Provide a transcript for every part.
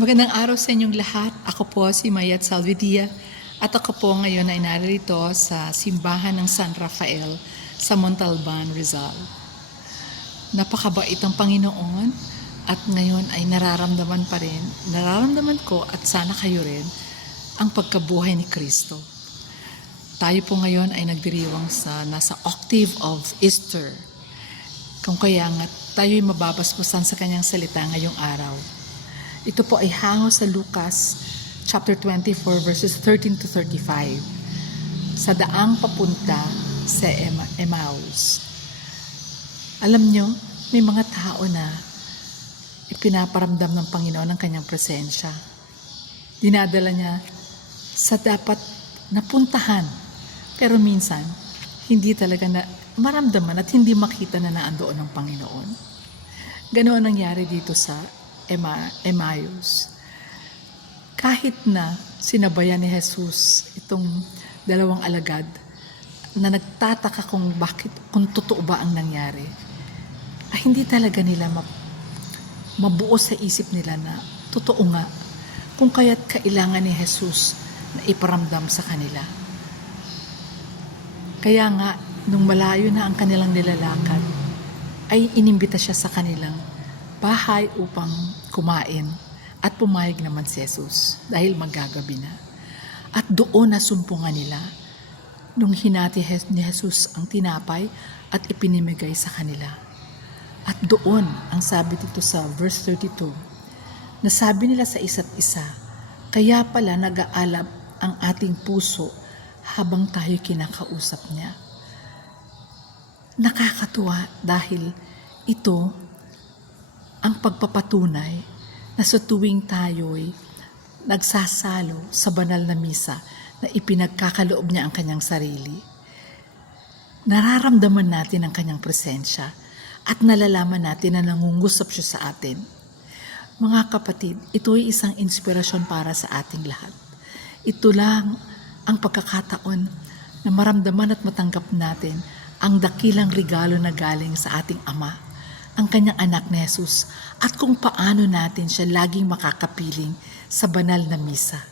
Magandang araw sa inyong lahat. Ako po si Mayat Salvidia at ako po ngayon ay narito sa simbahan ng San Rafael sa Montalban, Rizal. Napakabait ang Panginoon at ngayon ay nararamdaman pa rin, nararamdaman ko at sana kayo rin ang pagkabuhay ni Kristo. Tayo po ngayon ay nagdiriwang sa nasa octave of Easter. Kung kaya nga tayo'y mababasbasan sa kanyang salita ngayong araw. Ito po ay hango sa Lucas chapter 24 verses 13 to 35 sa daang papunta sa Em- Emmaus. Alam nyo, may mga tao na ipinaparamdam ng Panginoon ang kanyang presensya. Dinadala niya sa dapat napuntahan. Pero minsan, hindi talaga na maramdaman at hindi makita na naandoon ng Panginoon. Ganoon ang nangyari dito sa Emmaus. Kahit na sinabayan ni Jesus itong dalawang alagad na nagtataka kung bakit, kung totoo ba ang nangyari, ay hindi talaga nila ma- mabuo sa isip nila na totoo nga kung kaya't kailangan ni Jesus na iparamdam sa kanila. Kaya nga, nung malayo na ang kanilang nilalakad, ay inimbita siya sa kanilang bahay upang kumain at pumayag naman si Jesus dahil magagabi na. At doon nasumpungan nila nung hinati ni Jesus ang tinapay at ipinimigay sa kanila. At doon, ang sabi dito sa verse 32, nasabi nila sa isa't isa, kaya pala nag-aalab ang ating puso habang tayo kinakausap niya. Nakakatuwa dahil ito ang pagpapatunay na sa tuwing tayo'y nagsasalo sa banal na misa na ipinagkakaloob niya ang kanyang sarili, nararamdaman natin ang kanyang presensya at nalalaman natin na nangungusap siya sa atin. Mga kapatid, ito ay isang inspirasyon para sa ating lahat. Ito lang ang pagkakataon na maramdaman at matanggap natin ang dakilang regalo na galing sa ating Ama, ang kanyang anak na Jesus, at kung paano natin siya laging makakapiling sa banal na misa.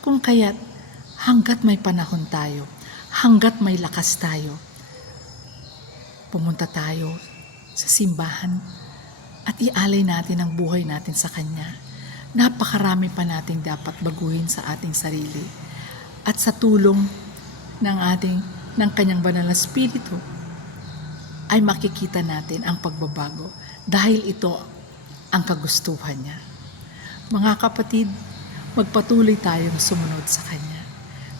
Kung kaya't hanggat may panahon tayo, hanggat may lakas tayo, pumunta tayo sa simbahan at ialay natin ang buhay natin sa Kanya. Napakarami pa nating dapat baguhin sa ating sarili at sa tulong ng ating ng kanyang banal na spirito ay makikita natin ang pagbabago dahil ito ang kagustuhan niya. Mga kapatid, magpatuloy tayong sumunod sa Kanya.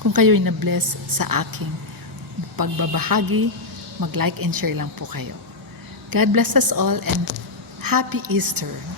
Kung kayo'y na-bless sa aking pagbabahagi, mag-like and share lang po kayo. God bless us all and Happy Easter!